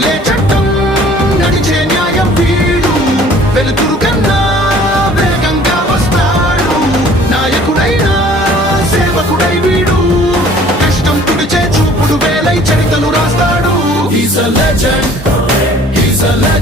కదిలే చట్టం నడిచే న్యాయం వీడు వెలుతురు కన్నా వేగంగా వస్తాడు నాయకుడైనా సేవకుడై వీడు కష్టం తుడిచే చూపుడు వేలై చరితలు రాస్తాడు. He's a legend. He's a legend.